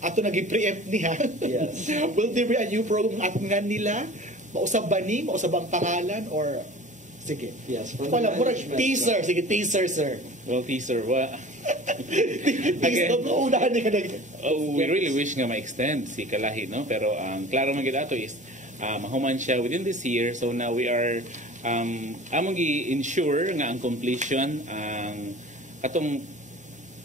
Ato nagi-preempt niya. Yes. Will there be a new program atngan nila? Mausab ba ni? Mausab ang pangalan? Or sige. Yes. Wala, murag teaser. Sige, teaser, sir. Well, teaser, what? Again, we really wish nga ma-extend si Kalahi, no? Pero ang klaro man gid ato is mahuman siya within this year. So now we are among i-ensure nga ang completion ang katong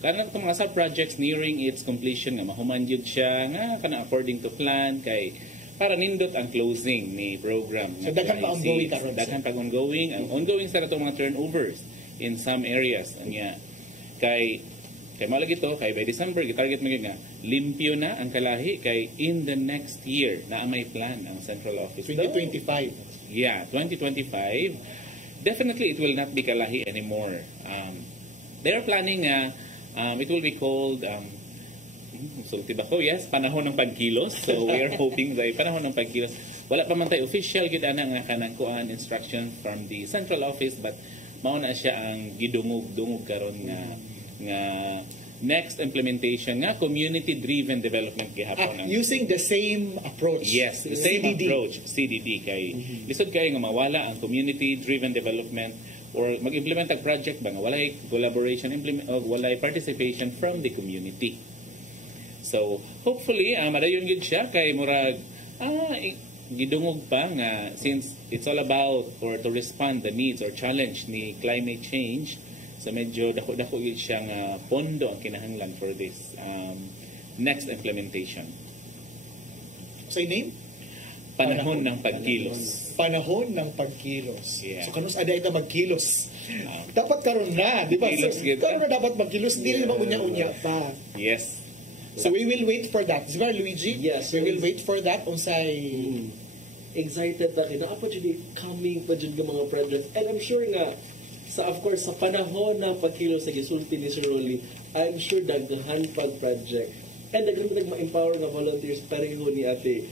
mga sub projects nearing its completion nga mahuman jud siya nga kana according to plan kay para nindot ang closing ni program. So, daghan pa ongoing karon, sir. Daghan pa ongoing. Ang ongoing sa itong mga turnovers in some areas. Anya, kay malagi to, kay by December, target mo nga, limpyo na ang kalahi, kay in the next year, na may plan ang central office. 2025. Yeah, 2025. Definitely, it will not be kalahi anymore. They're planning, it will be called, so tiba ko, yes, panahon ng pagkilos. So we are hoping that panahon ng pagkilos. Wala pa man tayo official kita na nga kanang kuan instruction from the central office, but mauna siya ang gidungog-dungog karon nga next implementation nga community-driven development gihapon. Using the same approach. Yes, the same approach, CDD. Kay lisod kayo nga mawala ang community-driven development or mag-implement ang project ba nga walay collaboration, walay participation from the community. So, hopefully, madayon gid siya kay murag gidungog pa nga since it's all about or to respond the needs or challenge ni climate change. So medyo dako-dako gid siya nga pondo ang kinahanglan for this next implementation. Say name? Panahon ng pagkilos. Panahon ng pagkilos. Yeah. So kanus aday ta magkilos. Dapat karon na, di ba? So, karon na dapat magkilos, dili na unya-unya pa. Yes. So we will wait for that. Di ba, Luigi? Yes. We will wait for that unsay excited na kina pa jud coming pa jud mga projects. And I'm sure nga of course sa panahon ng pagkilos sa gisulti ni Sir Rolly, I'm sure daghan pag project. And daghan ma-empower nga volunteers pareho ni Ate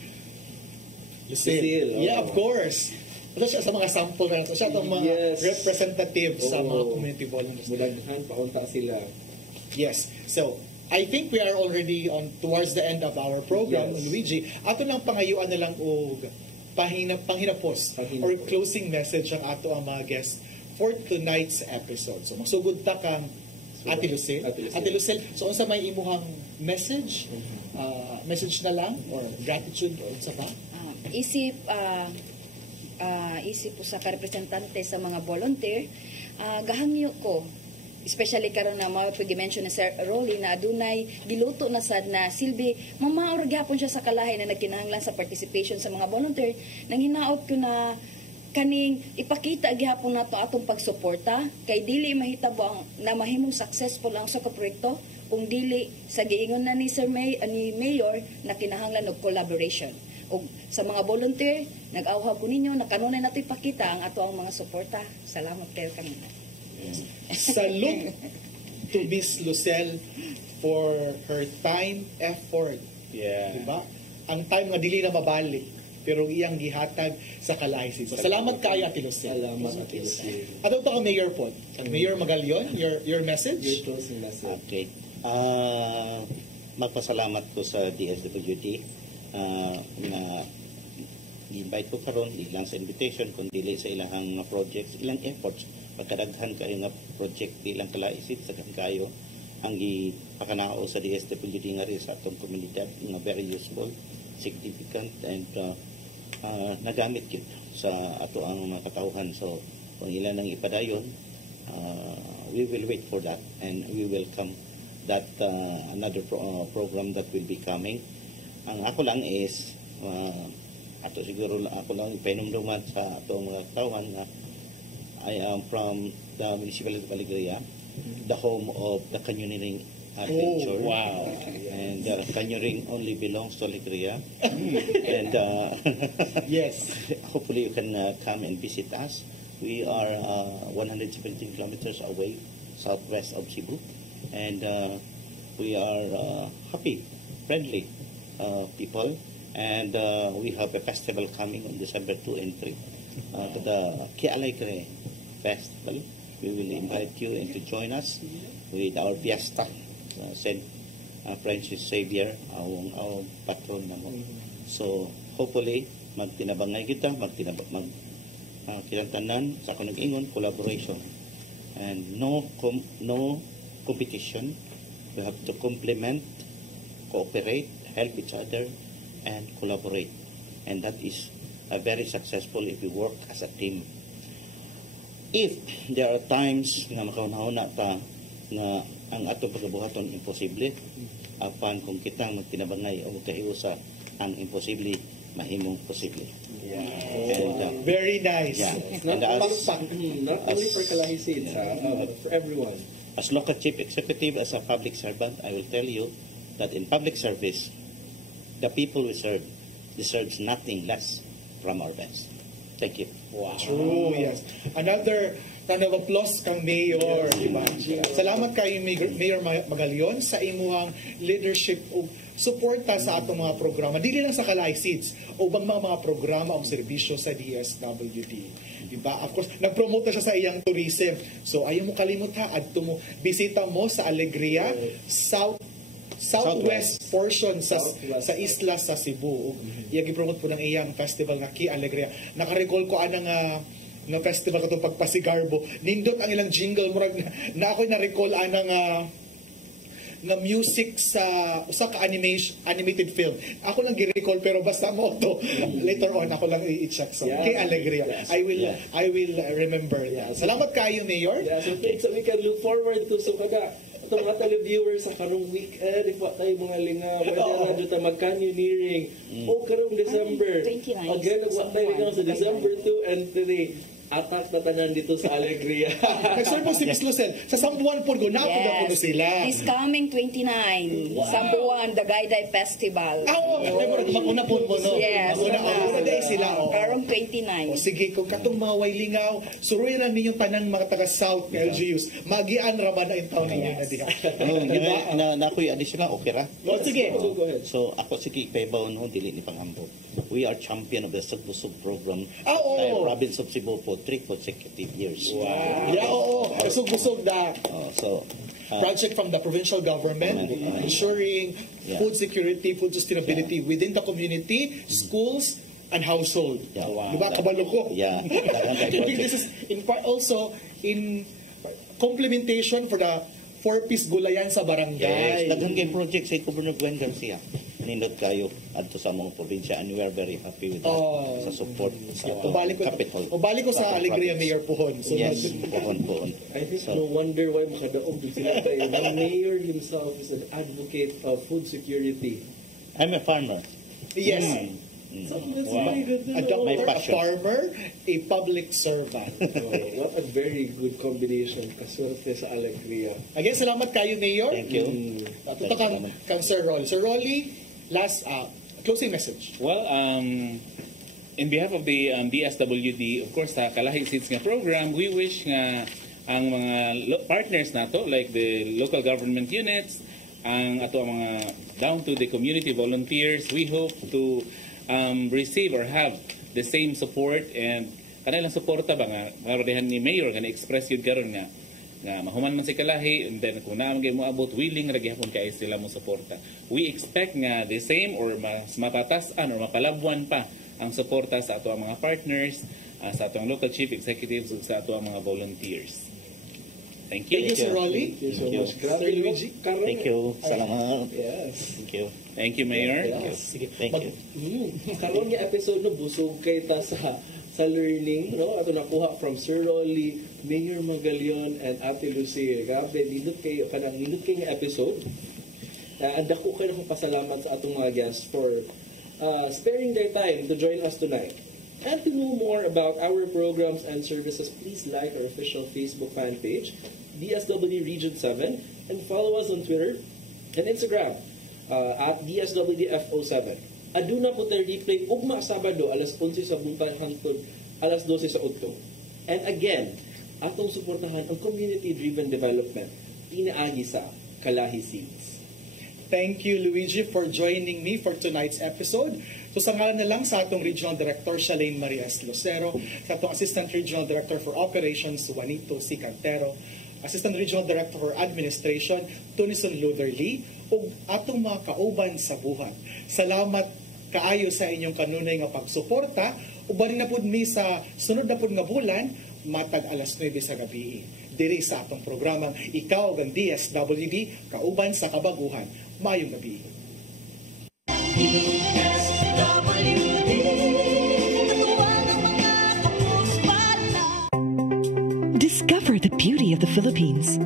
Lucille. Yeah, of course. Ito siya sa mga sample na ito. Siya itong mga representative sa mga community volunteers. Daghan pa unta sila. Yes. So, I think we are already on towards the end of our program, Luigi. Ato lang pangayuan na lang og panghinapos or closing message ang ato ang mga guests for tonight's episode. So, magsugod ta kang Ate Lucille. Ate Lucille, so unsa may imuhang message? Message na lang or gratitude or unsa ba? Isip po sa representante sa mga volunteer, gahangyo ko, especially karon na mga pag-mention ni Sir Rolly na adunay giluto na sad na silbi mamaor gyapon siya sa kalahi na nagkinahanglan sa participation sa mga volunteer. Nang hinaot ko na kaning ipakita gyapon nato atong pagsuporta kay dili mahitabo ang na mahimong successful ang sa proyekto kung dili sa giingon na ni Sir ni Mayor na kinahanglan og collaboration. Og sa mga volunteer, nag-awhag ko ninyo na kanunay nato ipakita ang ato ang mga suporta. Salamat kayo kami. Salute to Miss Lucille for her time, effort. Yeah. Diba? Ang time nga dili na mabalik pero iyang gihatag sa kalahisin. So, salamat kayo, Ate Lucille. Salamat, Ate Lucille. Ato ka Mayor po. Mayor Magalion, your message? Your closing message. Okay. Magpasalamat ko sa DSWD na i-invite ko karon ilang sa invitation kundi sa ilang projects, ilang efforts pagkadaghan kayo nga project ilang kalaisit sa kayo ang gipakanao sa DSWD nga rin sa atong komunidad nga very useful, significant and nagamit yun sa ato ang mga katauhan. So kung ilan ang ipadayon, we will wait for that and we welcome that another program that will be coming. Ang ako lang is ato siguro ako lang ipainumduman sa ato mga katauhan nga I am from the municipality of Alegria, the home of the canyoneering adventure. Oh, wow. And canyoneering only belongs to Alegria. And yes, hopefully you can come and visit us. We are 117 kilometers away southwest of Cebu. And we are happy, friendly people. And we have a festival coming on December 2 and 3. The Kialegre Festival. We will invite you and to join us with our fiesta, Saint Francis Xavier, our patron naman. So, hopefully, magtinabangay kita, kinantanan sa kanang ingon, collaboration. And no competition. We have to complement, cooperate, help each other, and collaborate. And that is very successful if we work as a team. If there are times nga makaunahuna pa nga ang atong pagkabuhaton imposible, apan kung kitang magtinabangay o magkahiusa ang imposible mahimong posible. Very nice. Yeah. Not, And not only for Kalahi Seeds, for everyone. As local chief executive, as a public servant, I will tell you that in public service, the people we serve deserves nothing less from our best. Thank you. Wow. True, yes. Another round of applause kang Mayor. Diba? Salamat kayo, Mayor Magalion, sa imuhang leadership o suporta sa atong mga programa. Dili lang sa Kalahi Seeds, o bang mga programa o serbisyo sa DSWD. Diba? Of course, nag-promote na siya sa iyang tourism. So, ayaw mo kalimut ha, adto mo, bisita mo sa Alegria, southwest portion sa isla sa Cebu. Iyang i-promote po ng iyang festival nga Ki Alegria. Nakarecall ko anang nga festival katong pagpasigarbo. Nindot ang ilang jingle murag na ako'y na-recall anang nga music sa usa ka animated film. Ako lang gi-recall pero basta mo to later on ako lang i-check sa Ki Alegria. Yes. I will remember. Yeah. Salamat kayo, Mayor. Yeah, so we can look forward to kada itong mga televiewers sa karong weekend, if what tayo mga lingaw, pwede na radyo tayo mag-canyoneering. O karong December. Again, what tayo lingaw sa December 2 and 3. Atak na tanan dito sa Alegria. Nag-serve po si Miss Lucel. Sa Sambuan po, na po sila. This coming 29, Sambuan, the Gayday Festival. Makuna po mo, no? Yes. Makuna day sila. Karong 29. Sige, kung katong mga waylingaw, suruyan lang ninyong tanang mga taga-South na LGUs. Magian raman na yung taon ninyo na diha. Na ako'y additional opera. Sige. So, ako sige, paibaw no, dili ni Pangambo. We are champion of the Sub-Busog program. Province of Cebu for 3 consecutive years. Wow. Yeah, oo. Busog-busog da. Project from the provincial government, ensuring food security, food sustainability within the community, schools, and household. Yeah. Wow. Diba? Kabalo ko. Yeah. This is in part also in complementation for the 4-piece gulayan sa barangay. Yes. Daghang kay project sa Governor Gwen Garcia. Nindot kayo adto sa mga probinsya and we are very happy with that sa support sa capital. Balik ko sa Alegria Mayor Puhon. So yes, Puhon. I think no wonder why makadaog din sila tayo. The mayor himself is an advocate of food security. I'm a farmer. Yes. So that's very good. A doctor, a farmer, a public servant. What a very good combination. Kaswerte sa Alegria. Again, salamat kayo, Mayor. Thank you. Ito kang Sir Rolly. Sir Rolly, last closing message. Well, in behalf of the DSWD, of course, sa Kalahi Seeds nga program, we wish nga ang mga partners nato, like the local government units, ang ato ang mga down to the community volunteers, we hope to receive or have the same support and kanilang suporta ba nga marodehan ni Mayor nga na-express yun karon nga mahuman man si Kalahi and then kung naman kayo mo abot willing ra gyapon kay sila mo suporta. We expect nga the same or mas matatasan or mapalabwan pa ang suporta sa ato ang mga partners, sa ato ang local chief executives ug sa ato ang mga volunteers. Thank you. Thank you, Sir Rolly. Thank you so much. Sir Luigi. Thank you. Salamat. Yes. Thank you. Thank you, Mayor. Sige. Thank you. Karon nga episode no busog kay ta sa learning, no? Ato nakuha from Sir Rolly, Mayor Magalion, and Ate Lucy. Grabe, nindot kayo nga episode. And ako kayo akong pasalamat sa atong mga guests for sparing their time to join us tonight. And to know more about our programs and services, please like our official Facebook fan page, DSWD Region 7, and follow us on Twitter and Instagram at DSWDFO7. Aduna po tayo replay ugma Sabado alas 11 sa buntag hangtod alas 12 sa udto. And again, atong suportahan ang community-driven development pinaagi sa Kalahi Seeds. Thank you, Luigi, for joining me for tonight's episode. So sa ngalan na lang sa atong Regional Director, Shalane Marias Lucero, sa atong Assistant Regional Director for Operations, Juanito C. Cantero, Assistant Regional Director for Administration, Tunison Lutherly, ug atong mga kauban sa buhat. Salamat kaayo sa inyong kanunay nga pagsuporta, ubanin na pud mi sa sunod na pud nga bulan, matag alas 9 sa gabi. Diri sa atong programang Ikaw ang DSWD, kauban sa kabaguhan. Mayong gabi. Discover the beauty of the Philippines